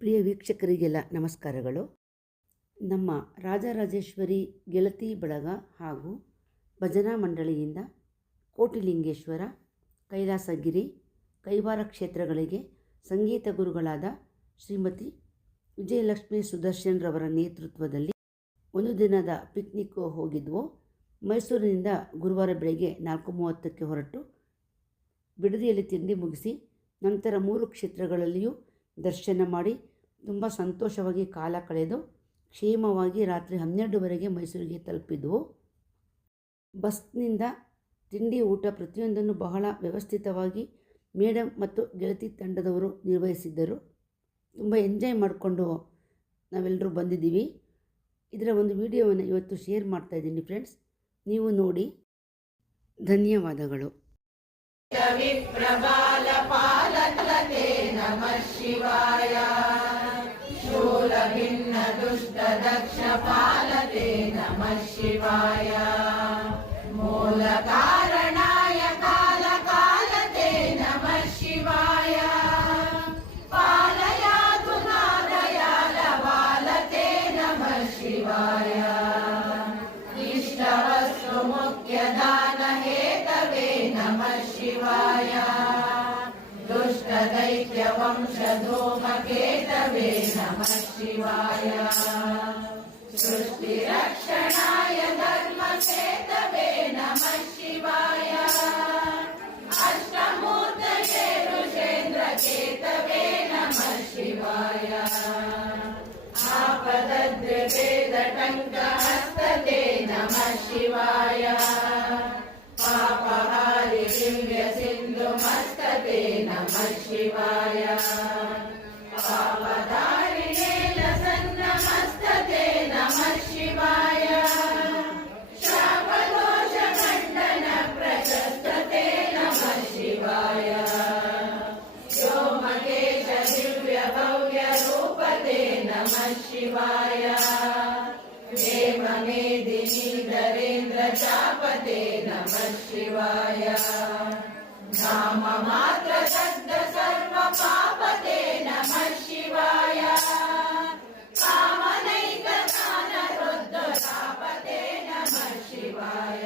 ಪ್ರಿಯ ವೀಕ್ಷಕರಿಗೆಲ್ಲ ನಮಸ್ಕಾರಗಳು. ನಮ್ಮ ರಾಜರಾಜೇಶ್ವರಿ ಗೆಳತಿ ಬಳಗ ಹಾಗೂ ಭಜನಾ ಮಂಡಳಿಯಿಂದ ಕೋಟಿಲಿಂಗೇಶ್ವರ, ಕೈಲಾಸಗಿರಿ, ಕೈವಾರ ಕ್ಷೇತ್ರಗಳಿಗೆ ಸಂಗೀತ ಗುರುಗಳಾದ ಶ್ರೀಮತಿ ವಿಜಯಲಕ್ಷ್ಮಿ ಸುದರ್ಶನ್ ರವರ ನೇತೃತ್ವದಲ್ಲಿ ಒಂದು ದಿನದ ಪಿಕ್ನಿಕ್ ಹೋಗಿದ್ವು. ಮೈಸೂರಿನಿಂದ ಗುರುವಾರ ಬೆಳಗ್ಗೆ 4:30ಕ್ಕೆ ಹೊರಟು ಬಿಡದಿಯಲ್ಲಿ ತಿಂಡಿ ಮುಗಿಸಿ ನಂತರ 3 ಕ್ಷೇತ್ರಗಳಲ್ಲಿಯೂ ದರ್ಶನ ಮಾಡಿ ತುಂಬ ಸಂತೋಷವಾಗಿ ಕಾಲ ಕಳೆದು ಕ್ಷೇಮವಾಗಿ ರಾತ್ರಿ 12ವರೆಗೆ ಮೈಸೂರಿಗೆ ತಲುಪಿದ್ವು. ಬಸ್ನಿಂದ ತಿಂಡಿ ಊಟ ಪ್ರತಿಯೊಂದನ್ನು ಬಹಳ ವ್ಯವಸ್ಥಿತವಾಗಿ ಮೇಡಮ್ ಮತ್ತು ಗೆಳತಿ ತಂಡದವರು ನಿರ್ವಹಿಸಿದ್ದರು. ತುಂಬ ಎಂಜಾಯ್ ಮಾಡಿಕೊಂಡು ನಾವೆಲ್ಲರೂ ಬಂದಿದ್ದೀವಿ. ಇದರ ಒಂದು ವಿಡಿಯೋವನ್ನು ಇವತ್ತು ಶೇರ್ ಮಾಡ್ತಾಯಿದ್ದೀನಿ ಫ್ರೆಂಡ್ಸ್, ನೀವು ನೋಡಿ. ಧನ್ಯವಾದಗಳು. ವಿಪ್ರಬಾಲಪಾಲತೆ ನಮಃ ಶಿವಾಯ. ಶೂಲಭಿನ್ನ ದುಷ್ಟ ದಕ್ಷ ಪಾಲತೆ ನಮಃ ಶಿವಾಯ. ಮೂಲ ಕಾರಣಾಯ ಕಾಲ ಕಾಲತೆ ನಮಃ ಶಿವಾಯ. ಪಾಲಯಾತು ನಾದಯಾಲ ಬಾಲತೆ ನಮಃ ಶಿವಾಯ. ಇಷ್ಟವಸ್ತು ಮುಖ್ಯ ದಾನ ಹೇತವೇ ನಮಃ ಶಿವಾಯ. ದುಷ್ಟ ದೈತ್ಯ ವಂಶ ಧೂಮಕೇತವೇ ನಮಃ ಶಿವಾಯ. ಸೃಷ್ಟಿ ರಕ್ಷಣಾಯ ಧರ್ಮ ಸೇತವೇ ನಮಃ ಶಿವಾಯ. ಅಷ್ಟಮೂರ್ತಯೇ ಋಷೇಂದ್ರ ಕೇತವೇ ನಮಃ ಶಿವಾಯ. ಆಪದದ್ರಿ ವೇದ ಟಂಕ ಹಸ್ತತೆ ನಮಃ ಶಿವಾಯ. ಪಾಪಹಾರಿ ದಿವ್ಯ ಸಿಂಧು ಮಸ್ತತೆ ನಮಃ ಶಿವಾಯ. ಪಾಪಧಾರಿಣೇ ಲಸನ್ನ ಮಸ್ತತೆ ನಮಃ ಶಿವಾಯ. ಶಾಪದೋಷ ಖಂಡನ ಪ್ರಶಸ್ತತೆ ನಮಃ ಶಿವಾಯ. ವ್ಯೋಮಕೇಶ ದಿವ್ಯ ಭವ್ಯ ರೂಪತೆ ನಮಃ ಶಿವಾಯ. ಮೇದಿನಿ ನರೇಂದ್ರ ಚಾಪತೆ ನಮಃ ಶಿವಾಯ. ನಾಮ ಮಾತ್ರ ಶಬ್ದ ಸರ್ವ ಪಾಪತೆ ನಮಃ ಶಿವಾಯ. ಕಾಮನೈಕ ಜ್ಞಾನ ರುದ್ರಾಪತೆ ನಮಃ ಶಿವಾಯ.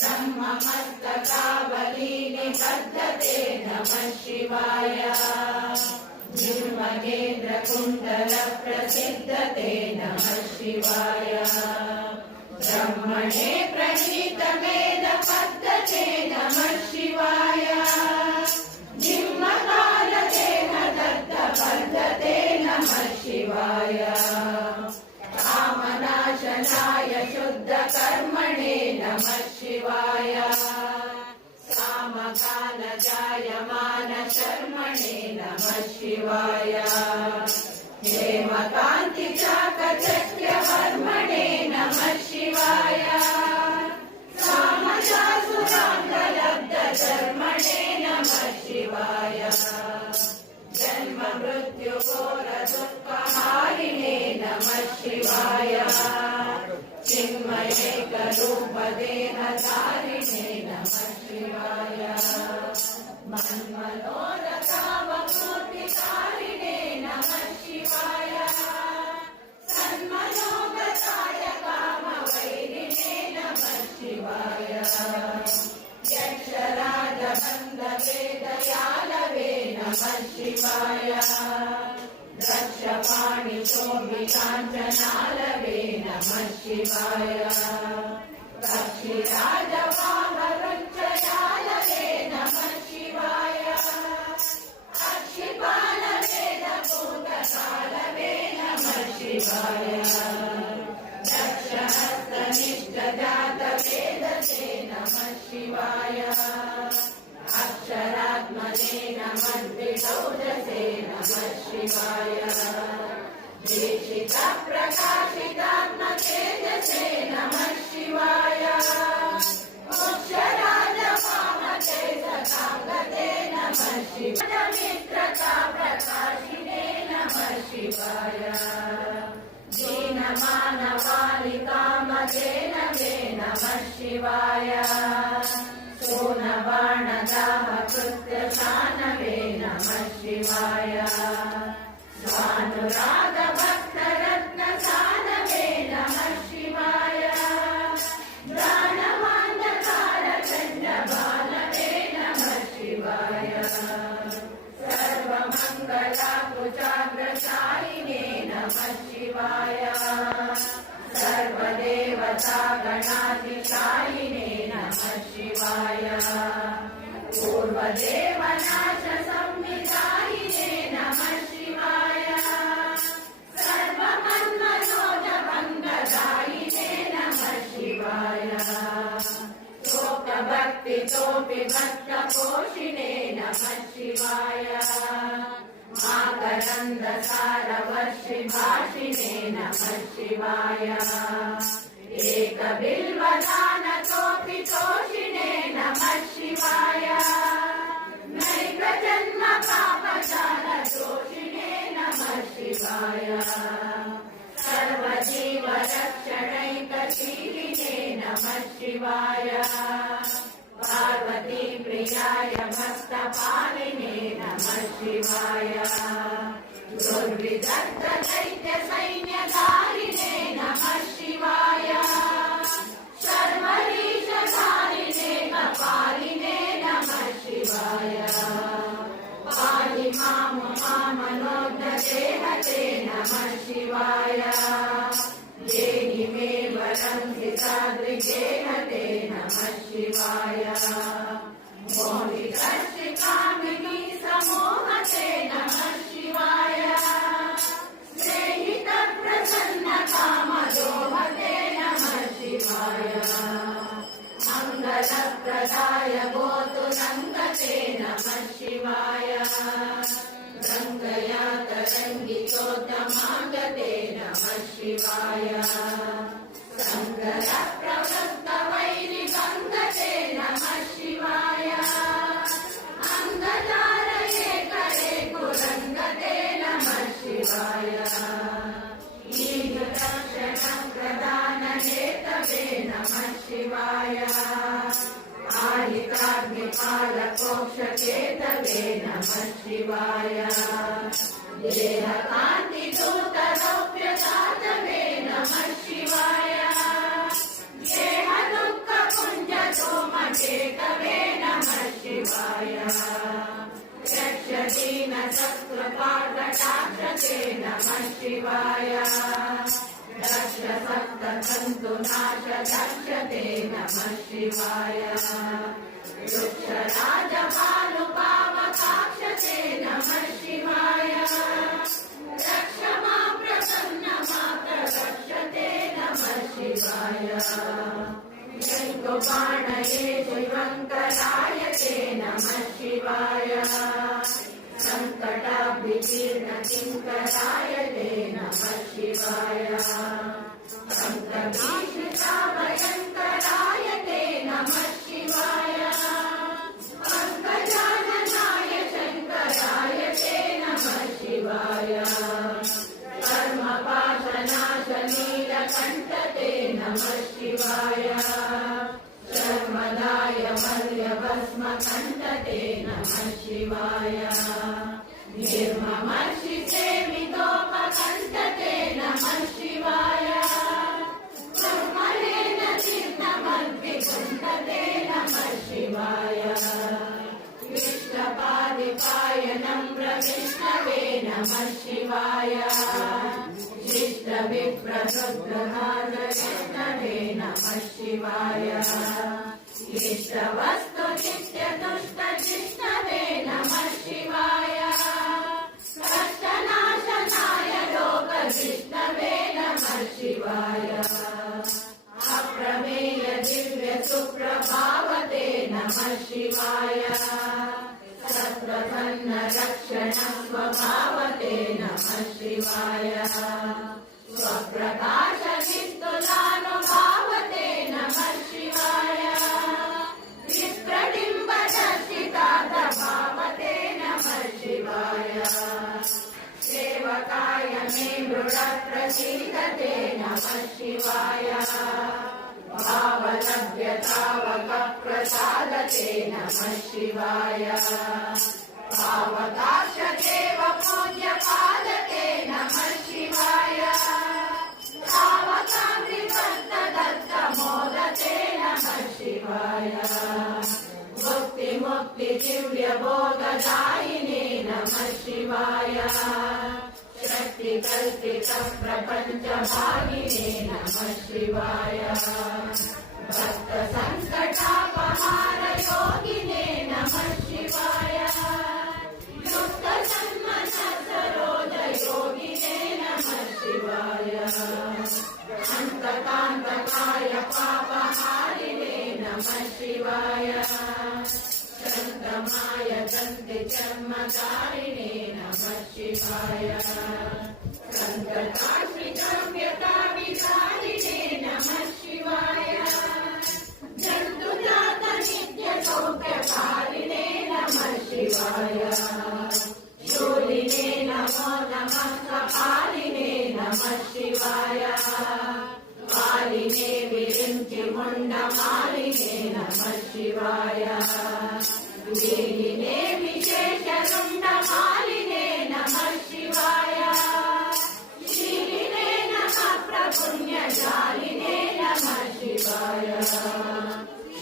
ಬ್ರಹ್ಮ ಮಸ್ತಕಾವಲಿ ನಿಬದ್ಧತೆ ನಮಃ ಶಿವಾಯ. ನಿರ್ಮಗೇಂದ್ರ ಕುಂಡಲ ಪ್ರಸಿದ್ಧತೆ ನಮಃ ಶಿವಾಯ. ಬ್ರಹ್ಮಣೇ ಪ್ರಣೀತ ವೇದ ಪದ್ಧತೆ ನಮಃ ಶಿವಾಯ. ನಿಮ್ಮಕಾಲ ದೇಹ ದತ್ತ ಪದ್ಧತೆ ನಮಃ ಶಿವಾಯ. ಕಾಮನಾಶನಾಯ ಶುದ್ಧ ಕರ್ಮಣೇ ನಮಃ ಶಿವಾಯ. ಕಾಮಕಾಲ ಜಾಯಮಾನ ಶರ್ಮಣೇ ನಮಃ ಶಿವಾಯ. ಹೇಮಕಾಂತಿ ಚಾಕಚಕ್ಯ ವರ್ಮಣೇ ನಮಃ ಶಿವಾಯ. ಸಾಮಜಾಸುರಾಂಗಲಬ್ಧ ಧರ್ಮಣೇ ನಮಃ ಶಿವಾಯ. ಜನ್ಮ ಮೃತ್ಯು ಘೋರ ದುಃಖ ಹಾರಿಣೇ ನಮಃ ಶಿವಾಯ. ಚಿನ್ಮಯೇಕ ರೂಪ ದೇಹಧಾರಿಣೇ ನಮಃ ಶಿವಾಯ. ಮನ್ಮನೋರಥಾವಮೂರ್ತಿಕಾರಿಣೇ ನಮಃ ಶಿವಾಯ. ಸನ್ಮನೋಗತಾಯ ಕಾಮವೈರಿಣೇ ನಮಃ ಶಿವಾಯ. ಯಕ್ಷರಾಜ ಬಂಧ ವೇದಯಾಲವೇ ನಮಃ ಶಿವಾಯ. ದಕ್ಷಪಾಣಿ ಶೋಭಿಕಾಂಚನಾಲವೇ ನಮಃ ಶಿವಾಯ. ಪಕ್ಷಿರಾಜ ವಾಮರುಚ್ಚಯಾಲವೇ ನಮಃ ಶಿವಾಯ. ಅಕ್ಷಿಪಾಲ ವೇದ ಭೂತಕಾಲವೇ ನಮಃ ಶಿವಾಯ. ದಕ್ಷಹಸ್ತ ನಿಷ್ಠ ಜಾತ ವೇದತೆ ನಮಃ ಶಿವಾಯ. ಅಕ್ಷರಾತ್ಮನೇ ನಮಃ ದ್ವಿಷೌಜಸೇ ನಮಃ ಶಿವಾಯ. ದೀಕ್ಷಿತ ಪ್ರಕಾಶಿತಾತ್ಮ ತೇಜಸೇ ನಮಃ ಶಿವಾಯ. ಮೋಕ್ಷರಾಜ ವಾಮತೆ ಸಕಾಂಗತೆ ನಮಃ ಶಿವಾಯ. ಮಿತ್ರತಾ ಪ್ರಕಾಶಿನೇ ನಮಃ ಶಿವಾಯ. ದೀನಮಾನವಾಲಿ ಕಾಮಧೇನವೇ ನಮಃ ಶಿವಾಯ. ಸೋನಬಾಣದಾಹ ಕೃತ್ಯ ಶಾನವೇ ನಮಃ ಶಿವಾಯ. स्वानुराग भक्तरत्न सानवे नमः शिवाय ज्ञानवान्धकार चण्डबालवे नमः शिवाय सर्वमङ्गला कुजाग्रशायिने नमः शिवाय सर्वदेवता गणाधिशायिने नमः शिवाय पूर्वदेवनाश संविदायिने नमः शिवाय सर्वमन्मनोजभङ्गदायिने नमः शिवाय भक्तितोऽपि भक्तपोषिणे नमः शिवाय माकरन्दसारवर्षिभाषिणे नमः शिवाय एकबिल्वदानतोऽपि तोषिणे नमः शिवाय नैकजन्म पापजालतोषिणे नमः शिवाय सर्वजीवरक्षणैकशीलिने नमः शिवाय पार्वती प्रियाय भक्तपालिने नमः शिवाय दुर्विदग्ध दैत्य सैन्यधारिणे नमः शिवाय शर्वरीशधारिणे कपालिने नमः शिवाय पाहि मामनोज्ञदेहते नमः शिवाय देहि मे वरं हिताद्रिगेहते नमः शिवाय मोहितश्चिकामिनी समोहते नमः शिवाय स्नेहितप्रसन्नकामदोहते नमः शिवाय मङ्गलप्रदाय गोतुरङ्गते नमः शिवाय गङ्गया तरङ्गितोत्तमाङ्गते नमः शिवाय सङ्गरप्रवृत्तवैरिगङ्गते नमः शिवाय अङ्गदारये करे कुरङ्गते नमः शिवाय ईदुदक्षिणप्रदानहेतवे नमः शिवाय आहिताग्निपालकोक्षकेतवे नमः शिवाय देहकान्तिदूतरौप्यदातवे नमः शिवाय देहदुःखपुञ्जसोमकेतवे नमः शिवाय यक्षदीनचक्रपाटकाक्षते नमः शिवाय दक्षसप्ततन्तुनाशदक्षते नमः शिवाय वृक्षराजपालुपावकाक्षते नमः शिवाय रक्ष मां प्रसन्नमात्ररक्षते नमः शिवाय शङ्कुपाणये शिवङ्करायते नमः शिवाय सङ्कटाभिकीर्णकिङ्करायते नमः शिवाय सङ्कटीशिताभयङ्करायते नमः शिवाय पङ्कजाननाय शङ्करायते नमः शिवाय कर्मपाशनाशनीलकण्ठते नमः शिवाय शर्मदाय मल्यभस्मकण्ठते नमः शिवाय निर्ममर्षिसेवितोपकण्ठते नमः शिवाय निर्मलेन तीर्थमद्विकुण्ठते नमः शिवाय विष्णपादिपायनं प्रविष्णवे नमः शिवाय शिष्टविप्रसुद्रहारविष्णवे नमः शिवाय इष्टवस्तु नित्यतुष्टजिष्णवे नमः शिवाय कष्टनाशनाय लोकजिष्णवे नमः शिवाय अप्रमेय दिव्य सुप्रभावते नमः शिवाय सत्प्रसन्न रक्षण स्वभावते नमः शिवाय स्वप्रकाश विस्तुलानुभावते नमः शिवाय विप्रडिम्बदर्शितार्थभावते नमः शिवाय सेवकाय मे मृडप्रसीदते नमः शिवाय भावलभ्यतावकप्रसादते नमः शिवाय भावकाशदेव पूज्यपादते सृष्टिकल्पितप्रपञ्चभागिने नमः शिवाय भक्तसङ्कटापहारयोगिने नमः शिवाय युक्तसन्मनसरोजयोगिने नमः शिवाय अन्तकान्तकाय पापहारिणे नमः शिवाय चन्द्रमाय दन्तिचर्मकारिणे नमः शिवाय सङ्कटाश्रितव्यताविकारिणे नमः शिवाय जन्तुजात नित्यसौख्यकारिणे नमः शिवाय शूलिने नमो नमः कपालिने नमः शिवाय कालिने विरिञ्चिमुण्डमालिने नमः शिवाय लीलिने विशेषरुण्डमालिने नमः शिवाय शीलिने नमः प्रपुण्यशालिने नमः शिवाय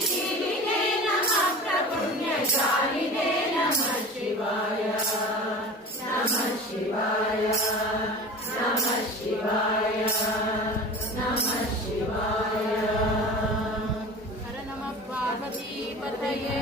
शीलिने नमः प्रपुण्यशालिने नमः शिवाय नमः शिवाय नमः शिवाय नमः शिवाय हर नमः पार्वती पतये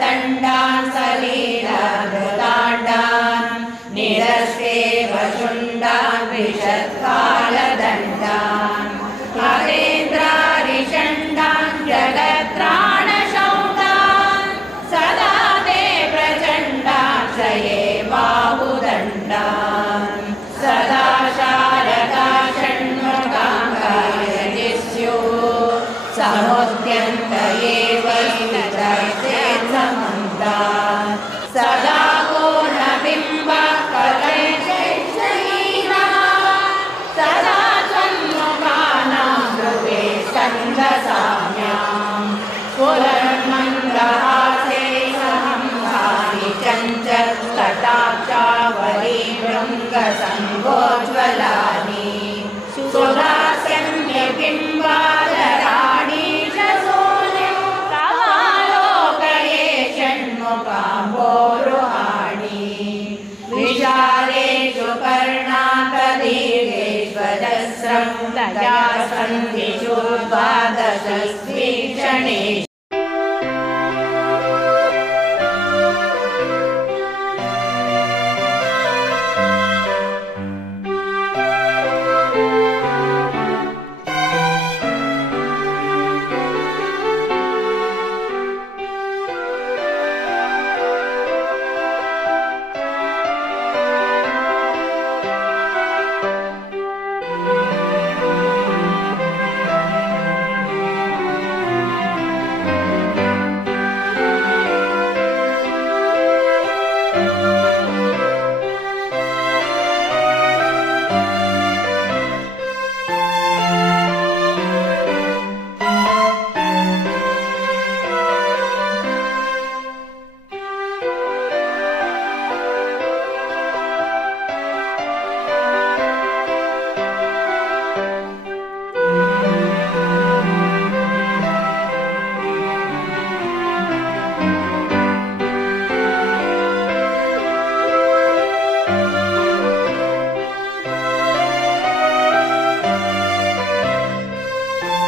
दण्डान् सलीलादाण्डान् निरस्तेव शुण्डान् विषत्कालदण्डान् हरेन्द्रारिषण्डान् जगत्राणशौण्डान् सदा ते प्रचण्डान् शये बाहुदण्डान् सदा शारदा षण्मुखाङ्गाय स्युः समुद्यन्त एव सदा पूर्णबिम्बकलैर्जैर्जयीनः सदा त्वन्मुखानां कृते स्कन्दसाम्यां पुरन्मन्दहासे सहंसारि चञ्चत्कटाक्षावली भृङ्गसङ्गोज्ज्वलानि सुधास्यन्यबिम्बाधराणि विशालेषु कर्णाकदीर्घेष्वजस्रं दया सन्धिषु द्वादशस्वीक्षणेषु